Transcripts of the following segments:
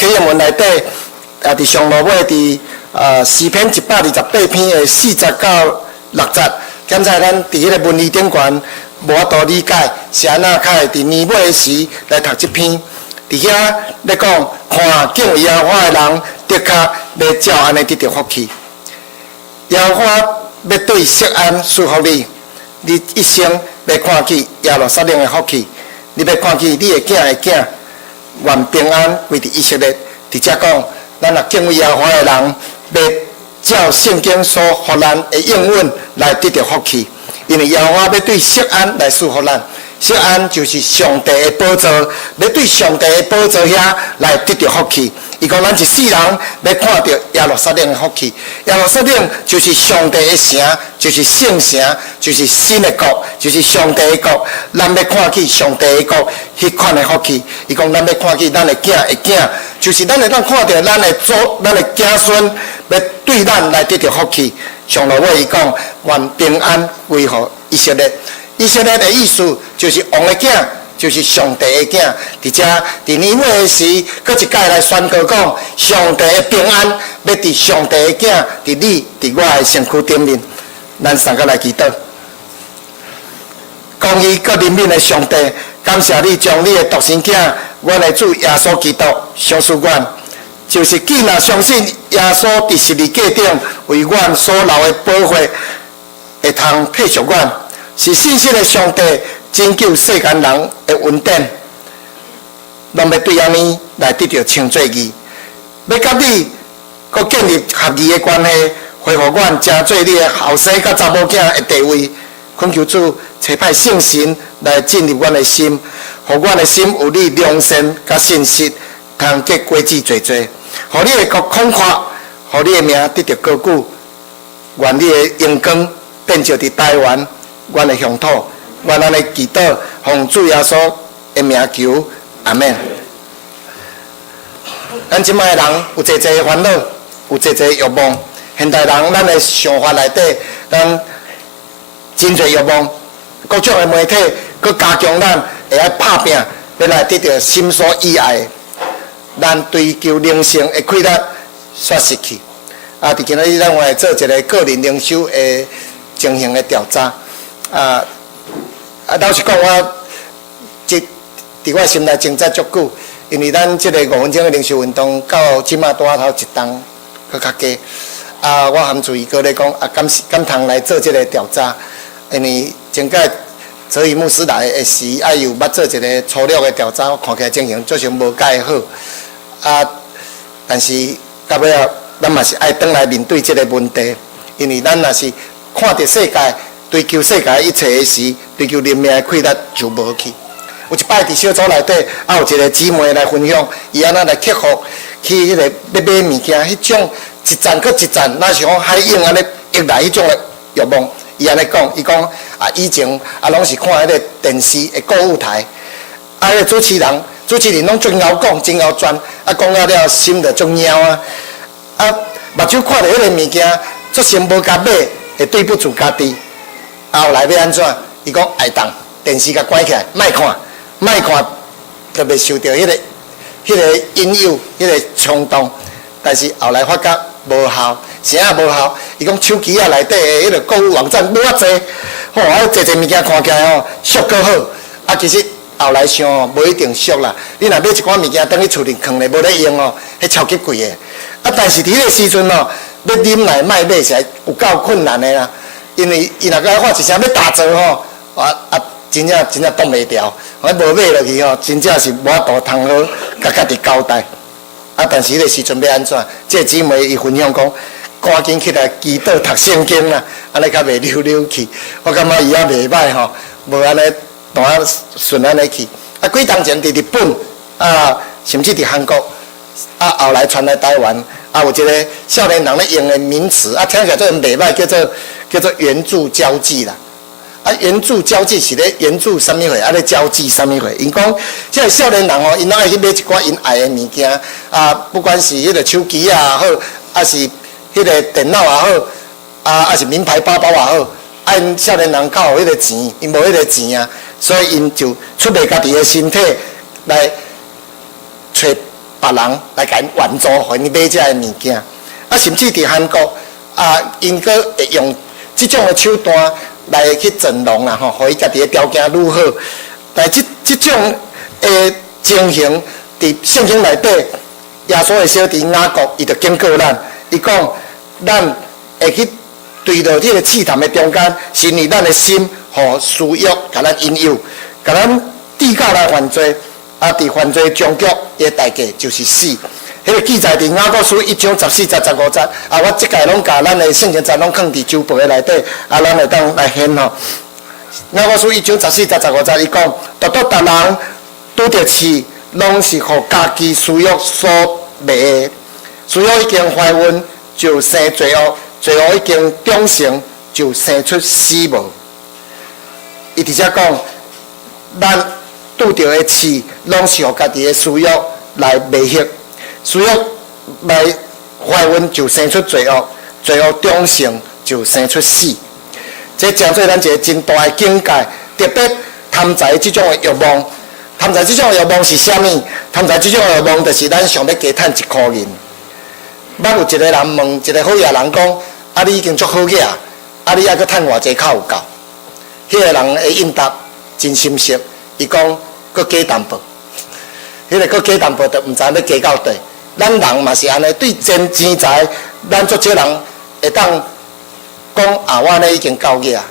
启言文内底，伫上路尾诗篇128篇的40到60，检查咱伫迄个文理顶悬无法度理解，是安怎较会伫年尾时来读这篇。伫遐咧讲，看敬畏耶和华的人，的确要照安尼得到福气。耶和华要对锡安赐福你一生要看见耶路撒冷的福气，你要看见你的囝的囝，愿平安归伫以色列。伫遮讲，咱若敬畏耶和华的人，要照圣经所予咱的应允来得到福气，因为耶和华要对锡安来赐福咱。锡安就是上帝的宝座，要对上帝的宝座遐来得到福气。伊讲咱一世人要看到耶路撒冷的福气。耶路撒冷就是上帝的城，就是圣城，就是新的国，就是上帝的国。咱要看见上帝的国迄款的福气。伊讲咱要看见咱的囝的囝，就是咱会当看到咱的咱的子孙要对咱来得到福气。上路尾伊讲，愿平安归乎以色列。以色列的意思就是王的囝，就是上帝的囝。伫遮伫年尾的时，搁一届来宣告讲，上帝的平安要伫上帝的囝，伫你伫我的身躯顶面。咱三个来祈祷，公义搁怜悯的上帝，感谢你将你的独生囝，阮的主耶稣基督赏赐阮，就是既若相信耶稣伫十字架顶为阮所流的宝血，会通配赎阮。是信心的上帝拯救世间人的恩典，拢要对安尼来得到称作义，要甲你搁建立合义的关系，恢复阮成做你的后生甲查某囝的地位。恳求主差派圣神来进入阮的心，互阮的心有你良善甲信实，通结果子多多，互你的国宽阔，互你的名得到高举。愿你的荣光遍照伫台湾。阮的乡土，阮安尼祈祷，奉主耶稣的名求，阿门。咱即摆的人有侪侪烦恼，有侪侪欲望。现代人咱的想法内底，咱真侪欲望，各种的媒体，佮加强咱会爱拍拼，要来得到心所喜爱的。咱追求灵性的快乐煞失去。伫今仔日咱会做一个个人灵修的情形的调查。老实讲，我伫我心内挣扎足久，因为咱即个5分钟的灵修运动到即马拄仔头一档，搁较加。我含注意过咧讲，敢通来做即个调查，因为前届泽宇牧师来的时，又捌做一个粗略的调查，看起来情形做成无介好。但是到尾啊，咱嘛是爱转来面对即个问题，因为咱若是看着世界。追求世界一切的时，追求人命的快乐就无去。有一摆伫小组内底，有一个姊妹来分享，伊安怎来克服去迄个要买物件，迄种一站搁一站，若是讲海涌安尼溢来迄种的欲望。伊安尼讲，伊讲以前拢是看迄个电视的购物台，迄个主持人拢真敖讲，真敖转，讲到了心就足猫目睭看到迄个物件，足心无甲买，会对不住家己。后来要安怎？伊讲爱动，电视甲关起来，莫看，就袂受到迄个引诱，迄个冲动。但是后来发觉无效，啥也无效。伊讲手机内底的迄个购物网站无偌济，侪物件看起来俗够好。其实后来想无一定俗啦。你若买一款物件，等于厝里放咧无咧用迄超级贵的。但是伫迄个时阵要忍耐卖买是有够困难的啦。因为伊若甲喊一声要打折真正挡袂牢，我无买落去真正是无法度通好甲家己交代。但是迄个时阵要安怎？这姊妹伊分享讲，赶紧起来祈祷读圣经啦，安尼较袂溜去。我感觉伊也袂歹无安尼单顺安尼去。几当前伫日本甚至伫韩国后来传来台湾有一个少年人咧用的名词听起来真袂歹，叫做援助交际啦。援助交际是咧援助啥物货？咧交际啥物货？因讲，即个少年人因拢爱去买一寡因爱的物件不管是迄个手机也好，是迄个电脑也好，是名牌包包也好，因少年人较有迄个钱，因无迄个钱所以因就出卖家己的身体来找别人来甲因援助，互因买遮个物件。啊，甚至伫韩国因佫会用即种的手段来去整容啦，互伊家己的条件愈好。但即种的情形，伫圣经内底，耶稣的小弟雅各，伊就警告咱，伊讲，咱会去对着迄个试探的中间，是以咱的心互私欲，甲咱引诱，甲咱低价来犯罪。伫犯罪终局，伊的代价就是死。迄个记载伫雅各书1章14节、15节。我即届拢甲咱的圣经节拢放伫周报的内底，咱会当来显吼。雅各书1章14节、15节，伊讲，独逐人拄着刺，拢是互家己私欲所迷的。私欲已经怀孕，就生罪恶；罪恶已经长成，就生出死亡。伊直接讲，咱拄着的刺，拢是互家己的私欲来迷惑，私欲来怀孕就生出罪恶，罪恶长成就生出死。这讲做咱一个真大的境界，特别贪财即种的欲望，贪财即种的欲望是啥物？贪财即种的欲望，就是咱想要加趁1块银。捌有一个人问一个好野人讲：你已经足好野，你还阁趁偌济较有够？迄个人的应答真深实，伊讲。搁加淡薄，迄个搁加淡薄，就毋知要加到底。咱人嘛是安尼，对钱财，咱足少人会当讲我安尼已经够个啊。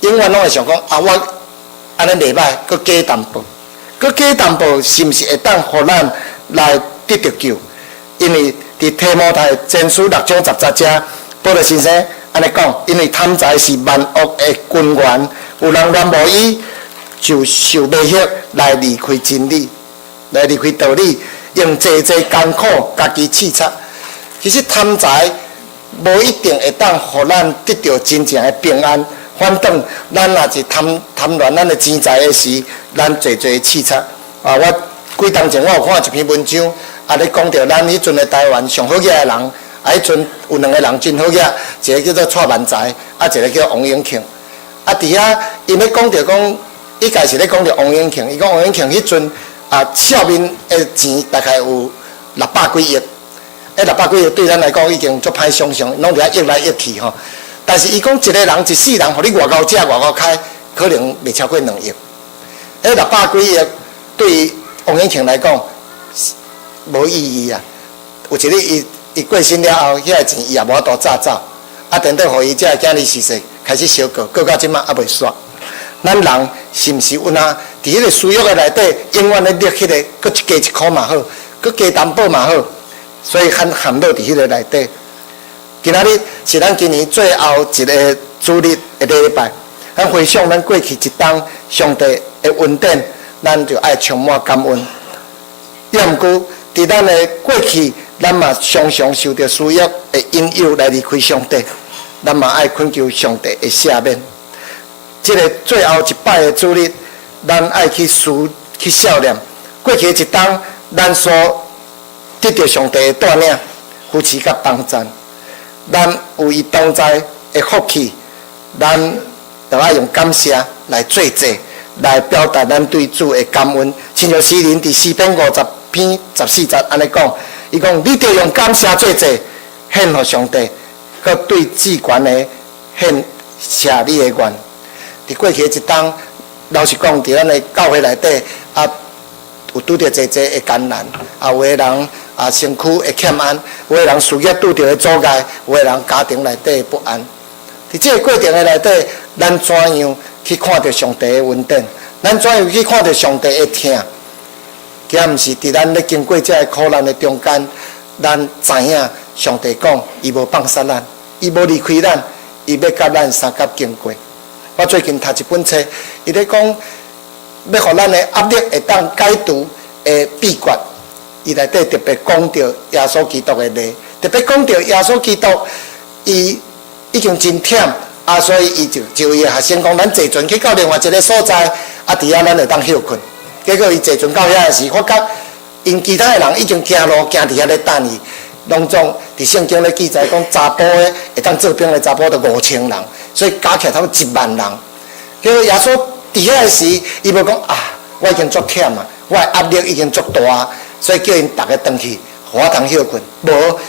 永远拢会想讲我安尼袂歹，搁加淡薄，搁加淡薄，是毋是会当互咱来得着救？因为伫提摩太前书6章17节，保罗先生安尼讲，因为贪财是万恶的根源，有人乱无依。就受迷惑来离开真理，来离开道理，用济艰苦家己刺策。其实贪财无一定会当互咱得到真正的平安，反倒咱若是贪恋咱的钱财的时，咱济刺策。我几当前我有看一篇文章，咧讲到咱迄阵的台湾上好野的人，迄阵有2个人真好野，一个叫做蔡万才，一个叫王永庆。伫遐因咧讲到讲。伊家是咧讲着王永庆，伊讲王永庆迄阵少面的钱大概有600几亿，600几亿对咱来讲已经足歹想象，拢伫遐亿来亿去吼。但是伊讲一个人一世人，互你外高食外高开，可能袂超过2亿。600几亿对于王永庆来讲无意义啊。有一日伊过身了后，遐个钱伊也无法度早走，等到互伊遮个囝儿逝世，开始烧过，到今仔还袂煞。咱人是毋是有哪？伫迄个私欲的内底，永远咧掠迄个，搁加1箍嘛好，搁加担保嘛好，所以含落伫迄个内底。今仔日是咱今年最后一个主日的礼拜，咱回想咱过去一冬上帝的恩典，咱就爱充满感恩。要毋过，伫咱的过去，咱嘛常常受到私欲的引诱来离开上帝，咱嘛爱恳求上帝的赦免。这个最后一摆的主日，咱爱去想念过去一冬，咱所得到上帝的带领、扶持甲帮助，咱有伊同在的福气，咱就要用感谢来做祭，来表达咱对主的感恩。亲像诗人伫诗篇50篇14节安尼讲，伊讲：你得用感谢做祭，献予上帝，佮对至悬的献谢你的愿。伫过去一冬，老实讲，伫咱的教会内底有拄着济的艰难，有的人身躯会欠安，有的人事业拄着的阻碍，有的人家庭内底的不安。伫这个过程的内底，咱怎样去看到上帝的恩典？咱怎样去看到上帝的疼？今毋是伫咱咧经过这个苦难的中间，咱知影上帝讲，伊无放杀咱，伊无离开咱，伊要甲咱三甲经过。我最近读一本册，伊咧讲，要互咱的压力会当解除的秘诀。伊内底特别讲到耶稣基督的例，特别讲到耶稣基督，伊已经真忝，所以伊就伊学生讲，咱坐船去到另外一个所在，伫遐咱会当休困。结果伊坐船到遐时，发觉因其他的人已经行路行伫遐咧等伊。拢总伫圣经咧记载讲，查甫的会当做兵的查甫就5000人，所以加起来差不多1万人。结果耶稣伫遐时，伊要讲我已经足忝啊，我的压力已经足大，所以叫因逐个回去，互我通休困。无，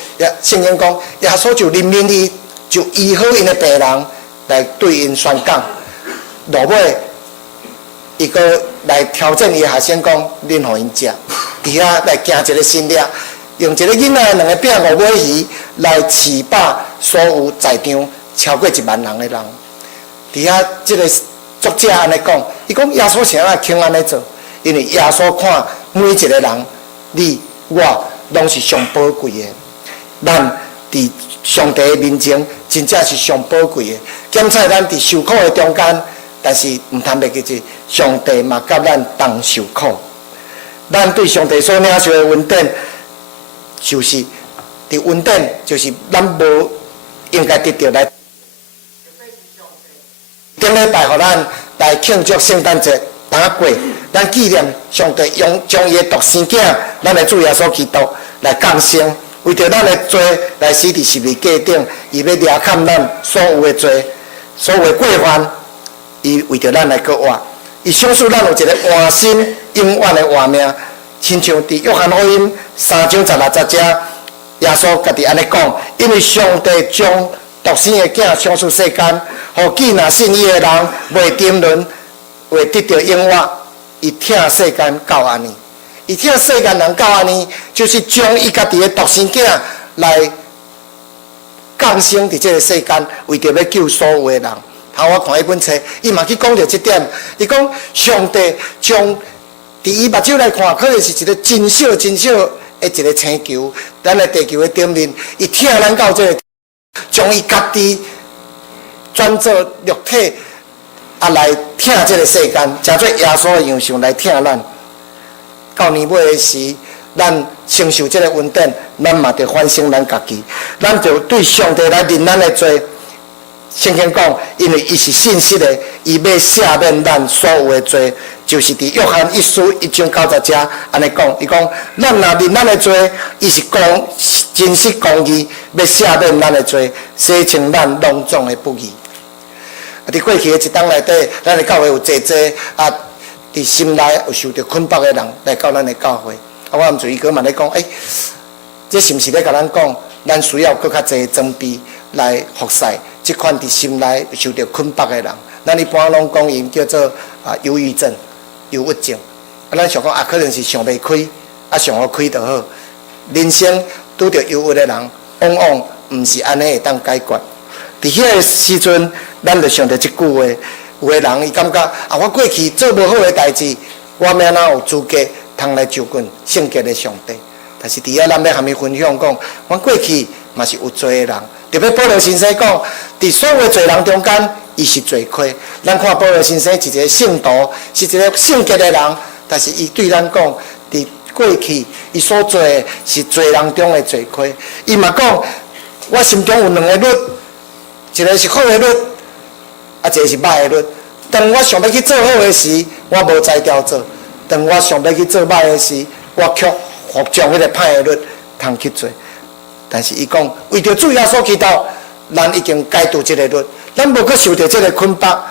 圣经讲，耶稣就怜悯伊，就医好因的病人，来对因宣讲。落尾，伊个来挑战伊的学生讲，恁互因食，伫遐来行一个新历，用一个囡仔2个饼5尾鱼来饲饱所有在场超过1万人的人。伫遐即个作者安尼讲，伊讲耶稣啥肯安尼做？因为耶稣看每一个人，你我拢是上宝贵的。咱伫上帝的面前，真正是上宝贵的。检测咱伫受苦的中间，但是毋通袂记住，上帝嘛甲咱同受苦。咱对上帝所领受的恩典，就是伫恩典，就是咱无应该得到来。顶礼拜，互咱来庆祝圣诞节。打过，咱纪念上帝将伊的独生囝，咱的主耶稣基督来降生，为着咱的罪来死伫十字架顶，伊要掠砍咱所有的罪，所有的过犯，伊为着咱来过活，伊想使咱有一个换新永远的活命，亲像伫约翰福音3章16节，耶稣家己安尼讲，因为上帝将独生的囝赏赐世间，互既若信伊的人袂沉沦。为得到永活，伊疼世间到安尼，伊疼世间人到安尼，就是将伊家己的独生囝来降生伫这个世间，为着要救所有的人。头我看迄本册，伊嘛去讲着这点。伊讲上帝将伫伊目睭来看，可能是一个真小真小的一个星球，咱的地球的顶面，伊疼咱到这个，将伊家己转做肉体。来疼这个世间，诚做耶稣的样相来疼咱。到年尾的时，咱承受这个恩典，咱嘛得反省咱家己，咱就对上帝来认咱的罪。圣经讲，因为伊是信实的，伊要赦免咱所有的罪，就是伫约翰1书1章90节安尼讲。伊讲，咱若认咱的罪，伊是真实公义，要赦免咱的罪，洗清咱拢总的不义。伫过去的一冬内底，咱的教会有济伫心内有受到捆绑的人来到咱的教会。我毋注意个嘛咧讲，这是毋是咧甲咱讲，咱需要更较济装备来服侍即款伫心内受到捆绑的人？咱一般拢讲因叫做忧郁症、忧郁症。咱想讲可能是想袂开，想好开就好。人生拄着忧郁的人，往往毋是安尼会当解决。伫迄个时阵，咱就想到即句话：有个人伊感觉我过去做无好的代志，我免哪有资格通来就近圣洁的上帝？但是伫遐咱要和伊分享讲，我过去嘛是有罪的人。特别保罗先生讲，伫所有的罪人中间，伊是罪亏。咱看保罗先生是一个圣徒，是一个圣洁的人，但是伊对咱讲，伫过去伊所做的是罪人中的罪亏。伊嘛讲，我心中有2个律。一个是好的律，一个是歹的律。当我想要去做好的时，我无才调做；当我想要去做歹的时，我却服从迄个歹的律，通去做。但是伊讲，为着主耶稣基督，咱已经解除这个律，咱无去受到这个捆绑。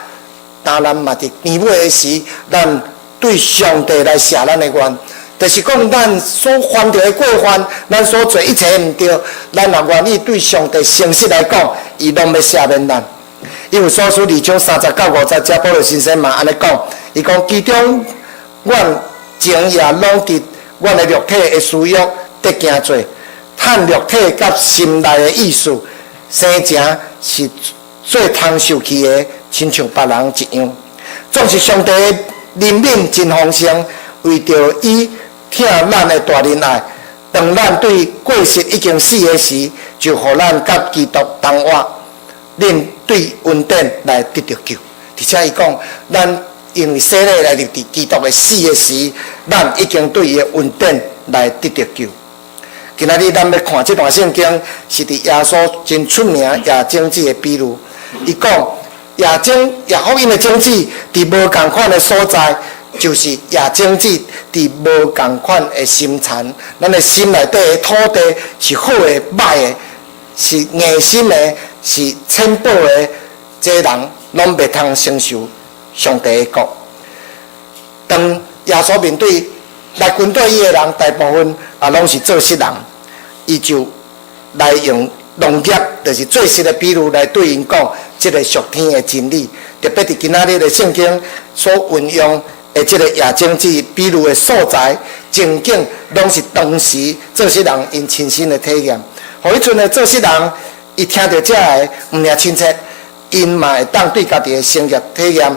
当然嘛，伫年尾的时，咱对上帝来谢咱的愿。就是讲，咱所犯着的过犯，咱所做一切毋对，咱若愿意对上帝诚实来讲，伊拢要赦免咱。因为所书2章30到50节，保罗先生嘛安尼讲，伊讲其中，阮前夜拢伫阮的肉体的私欲得惊做，趁肉体甲心内的意思，生前是最通受气的，亲像别人一样。总是上帝的怜悯真丰盛，为着伊。疼咱的大仁爱，当咱对过失已经死的时，就互咱甲基督同活，恁对恩典来得到救。而且伊讲，咱因为洗礼来入伫基督的死的时，咱已经对伊的恩典来得到救。今仔日咱要看这段圣经，是伫耶稣真出名夜经子的比喻。伊讲夜福音的经子伫无共款的所在。就是夜经子伫无共款的心田，咱的心内底的土地是好的、歹的，是硬心的，是浅薄的，这人拢袂通承受上帝的国。当耶稣面对来军队伊的人大部分拢是做实人，伊就来用农业，就是做实的比喻来对因讲这个属天的真理。特别伫今仔日的圣经所运用的这个夜经济比喻的所在情景，拢是当时做实人因亲身的体验。互迄阵的做实人，伊听到这个毋尔亲切，因嘛会当对家己的生业体验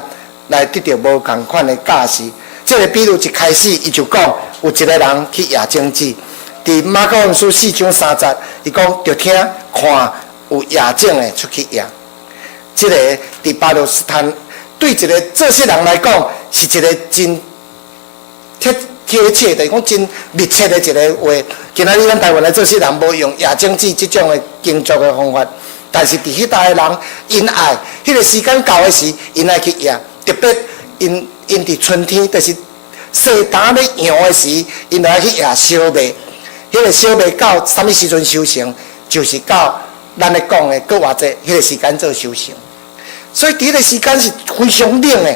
来得到无共款的教示。这个比喻一开始，伊就讲有一个人去夜经济，伫马可福音书4章3节，伊讲就听看有夜景的出去夜。这个伫巴勒斯坦对一个做实人来讲，是一个真贴切，就是讲真密切的一个话。今仔日咱台湾的做实人无用夜经济这种的工作的方法，但是伫迄代的人，因爱迄个时间到的时，因爱去夜，特别因伫春天，就是细脣要扬的时，因就爱去夜烧麦。迄个烧麦到什么时阵收成，就是到咱咧讲的过偌济，迄个时间做收成。所以伫迄个时间是非常冷的，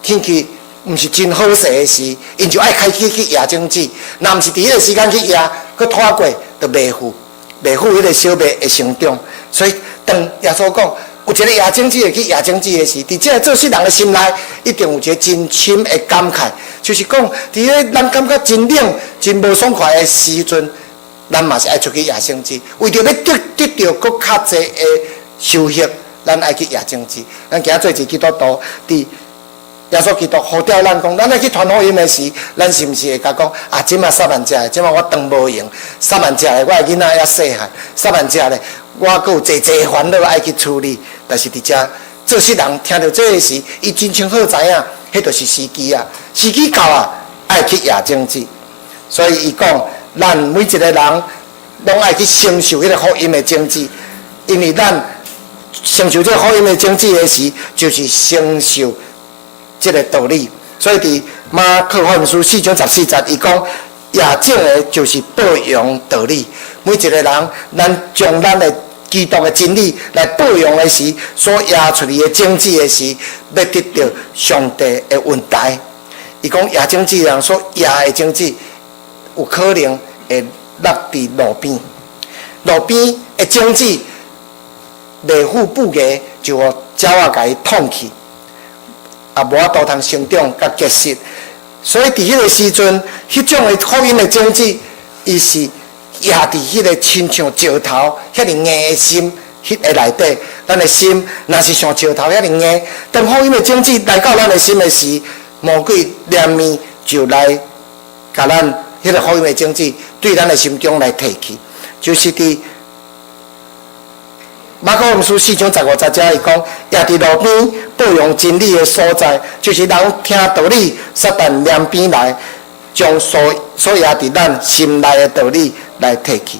天气毋是真好势的时，因就爱开始去夜经济。若毋是伫迄个时间去夜，佮拖过，就袂赴迄个小麦会成长。所以当耶稣讲有一个夜经济会去夜经济的时，伫这个做实人的心内，一定有一个真深的感慨，就是讲伫迄咱感觉真冷、真无爽快的时阵，咱嘛是爱出去夜经济，为着要得到佮较济的收获。咱爱去夜经济，咱今仔做一基督徒，伫耶稣基督呼召咱讲，咱爱去传福音的时，咱是毋是会甲讲啊？即马撒万只的，即马我肠无用，撒万只的，我的囡仔还细汉，撒万只的，我阁有济烦恼爱去处理。但是伫遮做实人听到这个时，伊真清楚知影，迄就是时机啊，时机到啊，爱去夜经济。所以伊讲，咱每一个人拢爱去承受迄个福音的经济，因为咱承受这个福音的经济的时，就是承受这个道理。所以伫马可福音书4章14节，伊讲夜景的就是报扬道理。每一个人，咱将咱的基督的真理来报扬的时，所夜出嚟的经济的时，要得到上帝的恩待。伊讲夜经济人所夜的经济，有可能会落伫路边，路边的经济。内府布价就互鸟仔甲伊捅去，也无法度通生长甲结实。所以伫迄个时阵，迄种的福音的经济，伊是压伫迄个亲像石头遐尼硬的心迄个内底。咱的心若是像石头遐尼硬，当福音的经济来到咱的心的时，魔鬼连面就来甲咱迄个福音的经济对咱的心中来提去，就是伫。马可福音书4章15节，伊讲，也伫路边报扬真理的所在，就是人听道理，撒旦两边来，将所也伫咱心内的道理来摕去。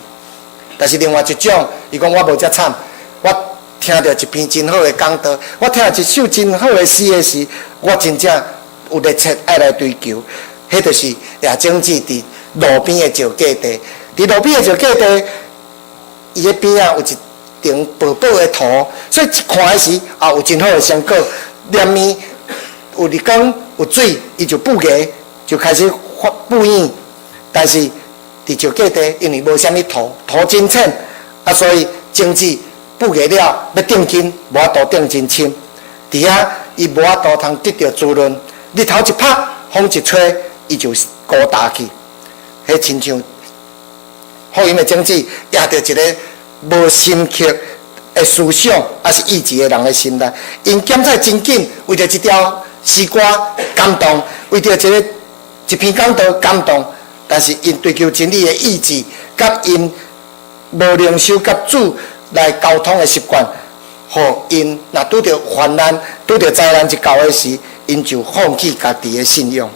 但是另外一种，伊讲我无遮惨，我听到一篇真好的讲道，我听一首真好的诗的时，我真正有热切爱来追求。迄就是也整治伫路边的石架地，伫路边的石架地，伊个边啊有一顶薄薄的土，所以一看的时也有真好的成果。连面有日光有水，伊就布价就开始发布影。但是伫石架地，因为无啥物土，土真浅，啊，所以经济布价了要定金，无法度定真深。伫遐伊无法度通得到滋润，日头一拍，风一吹，伊就孤大去。迄亲像福音的经济压着一个无深刻的思想，还是意志的人的心内，因检采真紧，为着一条诗歌感动，为着一篇讲道感动，但是因追求真理的意志，甲因无灵修甲主来沟通的习惯，互因若拄着患难、拄着灾难一到的时，因就放弃家己的信仰。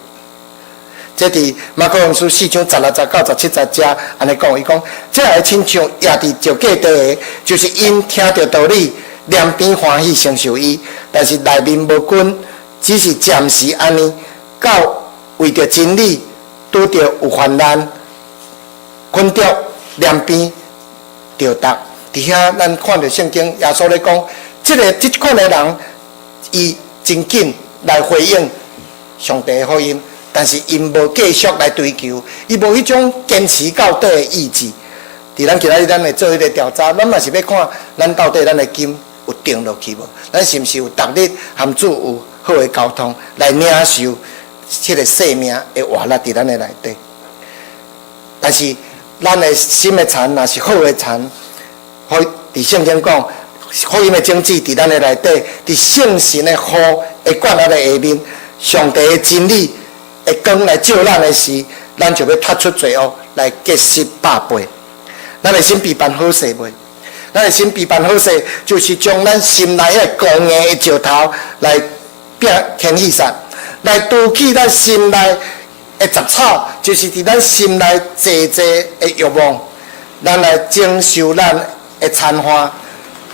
这伫马可福音书4章16节到17节遮安尼讲，伊讲，这会亲像压伫石架底的，就是因听着道理，两边欢喜承受伊，但是内面无根，只是暂时安尼，到为着真理拄着有患难，困着两边着答。伫遐咱看着圣经，耶稣咧讲，这款的人，伊真紧来回应上帝的福音。但是因无继续来追求，伊无迄种坚持到底的意志。伫咱今仔日咱会做迄个调查，咱嘛是要看咱到底咱的金有定落去无？咱是毋是有逐日含主有好的沟通来领受迄个生命的活力伫咱的内底？但是咱的心的田若是好的田，好伫圣经讲，福音的种子伫咱的内底，伫圣神的雨的灌咱的下面，上帝的真理的光来照咱的时，咱就要踢出罪恶，来结实百倍。咱的心必办好势袂？咱的心必办好势，就是将咱心内迄个公硬的石头来牵起上，来除去咱心内的杂草，就是伫咱心内济济的欲望，咱来承受咱的残花。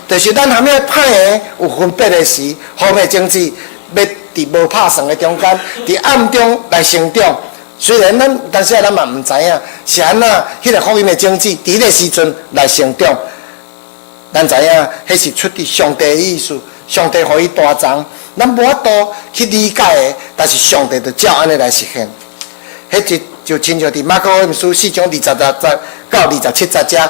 就是咱含个歹的有分别的时，好的种子要伫无拍算的中间，伫暗中来成长。虽然咱有当时咱嘛毋知影是安怎，迄个福音的种子伫迄个时阵来成长。咱知影，迄是出于上帝的意思，上帝予伊大长，咱无法度去理解的，但是上帝就照安尼来实现。迄就亲像伫马可福音书4章26节到27节遮，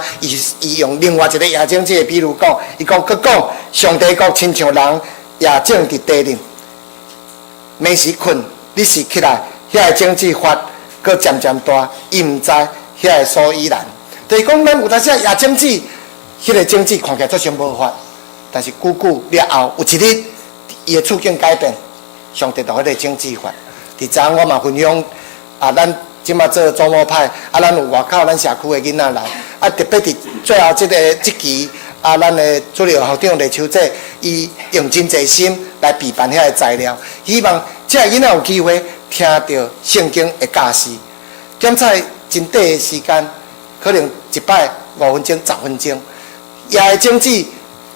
伊用另外一个亚种子的比如讲，伊讲佮讲，上帝国亲像人亚种伫地里，每时困，你是起来，遐个种子发，佮渐渐大，伊毋知遐个所以然。就是讲，咱有当时亚种子。迄个种子看起来足像无法，但是久久了后，有一日伊的处境改变，上帝就迄个种子发。伫昨昏我嘛分享咱即马做祖母派，咱有外口咱社区的囡仔来，特别伫最后即期，咱的助理校长李秋姐，伊用真侪心来备办遐个材料，希望这囡仔有机会听到圣经的教示。检采真短的时间，可能一摆5分钟、10分钟。也的种子，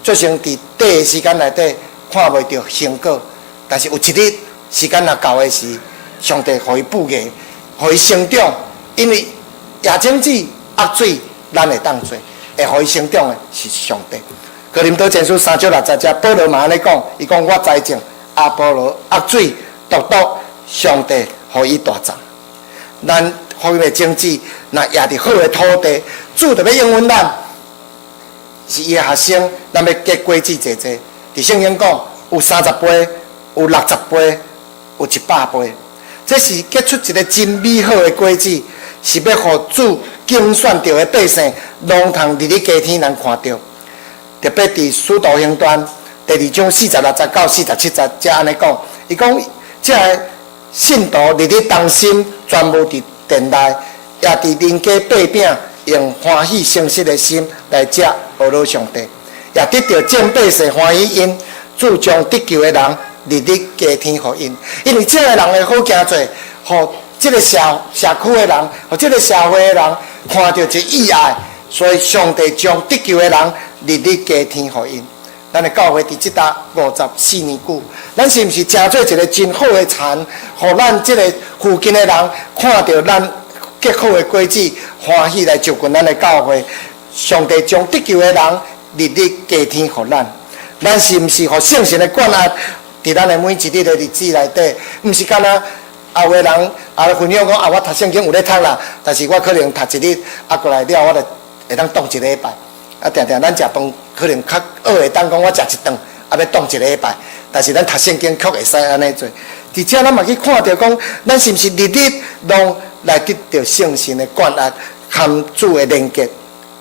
做成伫短的时间内底看袂到成果，但是有一日时间若到的时，上帝予伊补芽，予伊成长。因为野种子压水，咱会当做，会予伊成长的是上帝。哥林多前书3章60节，保罗嘛安尼讲，伊讲我栽种，阿波罗压水，独上帝予伊大长。咱福音的种子，若压伫好的土地，主就要应允咱。是伊的学生，咱要结果子济济。伫圣经讲，有30倍，有60倍，有100倍。这是结出一个真美好的果子，是要互主竞选到的百姓，拢通伫咧家天人看到。特别伫使徒行传第2章46节到47节，才安尼讲。伊讲，这个信徒伫咧当心，全部伫殿内，也伫邻家擘饼。用欢喜诚实的心来食学老上帝，也得到众百姓欢喜因，主将得救的人日日加添予因。因为这个人的好行做，互这个社区的人，互这个社会的人看到一意爱，所以上帝将得救的人日日加添予因。咱的教会伫即搭54年久，咱是毋是成做一个真好的田，互咱这个附近的人看到咱？结好的果子，欢喜来就近咱的教会。上帝将得救的人日日加添予咱。咱是毋是互圣神的管压伫咱的每一日的日子内底？毋是干那后个人分享讲我读圣经有咧读啦，但是我可能读一日，过来了我就会当当一礼拜。定定咱食饭可能较学会当讲我食一顿，要当一礼拜。但是咱读圣经却会使安尼做。伫遮咱嘛去看到讲，咱是毋是日日拢来得到圣神的管压，含主的连结？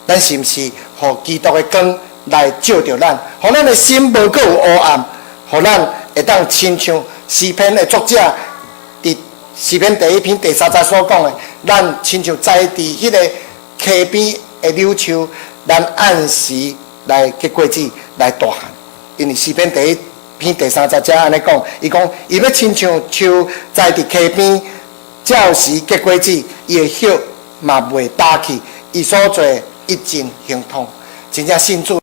咱是毋是互基督的光来照着咱，互咱的心无够有黑暗，互咱会当亲像诗篇的作者伫诗篇第1篇第3节所讲的，咱亲像栽伫迄个溪边的柳树，咱按时来结果子来大汉。因为诗篇第1篇第3节遮安尼讲，伊讲伊要亲像树栽伫溪边，照时结果子，伊的叶嘛袂打去，伊所做一尽亨通。真正信主